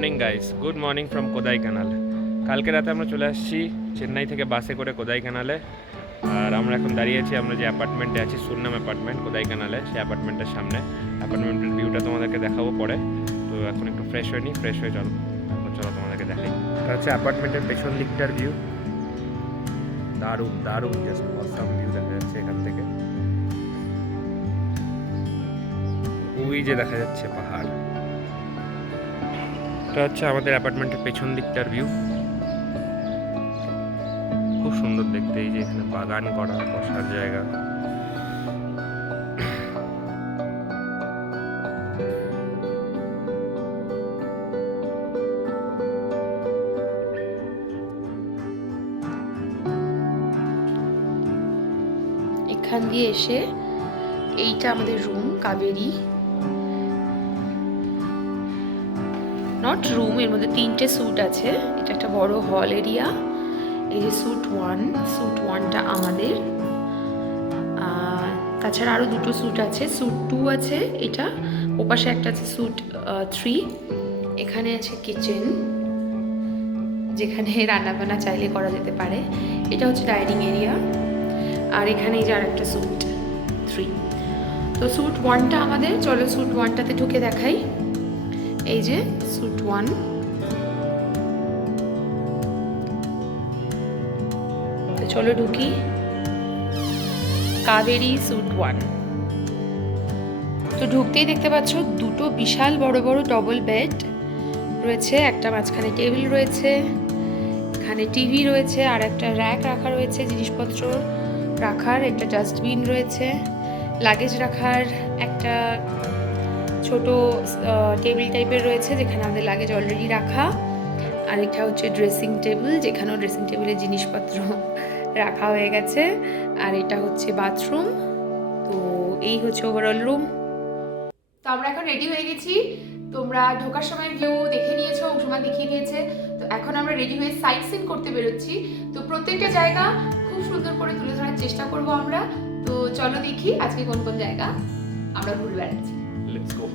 Morning guys, good morning from Kodaikanal. কালকে রাতে আমরা চলে আসছি চেন্নাই থেকে বাসে করে কোদাই ক্যানালে। আর আমরা এখন দাঁড়িয়েছি আমরা যে অ্যাপার্টমেন্টে আছি, সুরনাম অ্যাপার্টমেন্ট কোদাই ক্যানালে, সেই অ্যাপার্টমেন্টের সামনে। অ্যাপার্টমেন্টের ভিউটা তোমাদেরকে দেখাবো পরে। তো এখন একটু ফ্রেশ হয়ে নিই, ফ্রেশ হয়ে চলো চলো তোমাদেরকে দেখাই। এটা হচ্ছে অ্যাপার্টমেন্টের পেছন দিকটার ভিউ। দারুণ দারুণ, জাস্ট অসাম ভিউ দেখা যাচ্ছে এখান থেকে। ওই যে দেখা যাচ্ছে পাহাড়। এটা হচ্ছে আমাদের অ্যাপার্টমেন্টের পেছন দিকটার ভিউ। খুব সুন্দর দেখতে, এই যে এখানে বাগান করা, বসার জায়গা। এখান দিয়ে এসে এইটা আমাদের রুম, কাবেরী নট রুম, এর মধ্যে 3টে স্যুট আছে। এটা একটা বড় হল এরিয়া। এই যে স্যুট 1, স্যুট 1টা আমাদের। তাছাড়া আরও 2টো স্যুট আছে, স্যুট 2 আছে এটা, ওপাশে একটা আছে স্যুট 3। এখানে আছে কিচেন, যেখানে রান্নাবান্না চাইলে করা যেতে পারে। এটা হচ্ছে ডাইনিং এরিয়া। আর এখানে যে আর একটা স্যুট 3। তো স্যুট 1টা আমাদের। চলো স্যুট 1টাতে ঢুকে দেখাই। এই যে স্যুট 1। তো চলো ঢুকি। কাবেরী স্যুট 1। তো ঢুকতেই দেখতে পাচ্ছ 2টো বিশাল বড় বড় ডবল বেড রয়েছে, একটা মাঝখানে টেবিল রয়েছে, এখানে টিভি রয়েছে, আর একটা র্যাক রাখা রয়েছে জিনিসপত্র রাখার, একটা ডাস্টবিন রয়েছে, লাগেজ রাখার একটা ছোট টেবিল টাইপের রয়েছে যেখানে আমাদের লাগেজ অলরেডি রাখা। আর এটা হচ্ছে ড্রেসিং টেবিল, যেখানেও ড্রেসিং টেবিলে জিনিসপত্র রাখা হয়ে গেছে। আর এটা হচ্ছে বাথরুম। তো এই হচ্ছে ওভারঅল রুম। তো আমরা এখন রেডি হয়ে গেছি। তোমরা ঢোকার সময় ভিউ দেখে নিয়েছো, অংশমান দেখিয়ে দিয়েছে। তো এখন আমরা রেডি হয়ে সাইট সিন করতে বেরোচ্ছি। তো প্রত্যেকটা জায়গা খুব সুন্দর করে তুলে ধরার চেষ্টা করব আমরা। তো চলো দেখি আজকে কোন কোন জায়গা আমরা ঘুরে বেড়াচ্ছি। Let's go.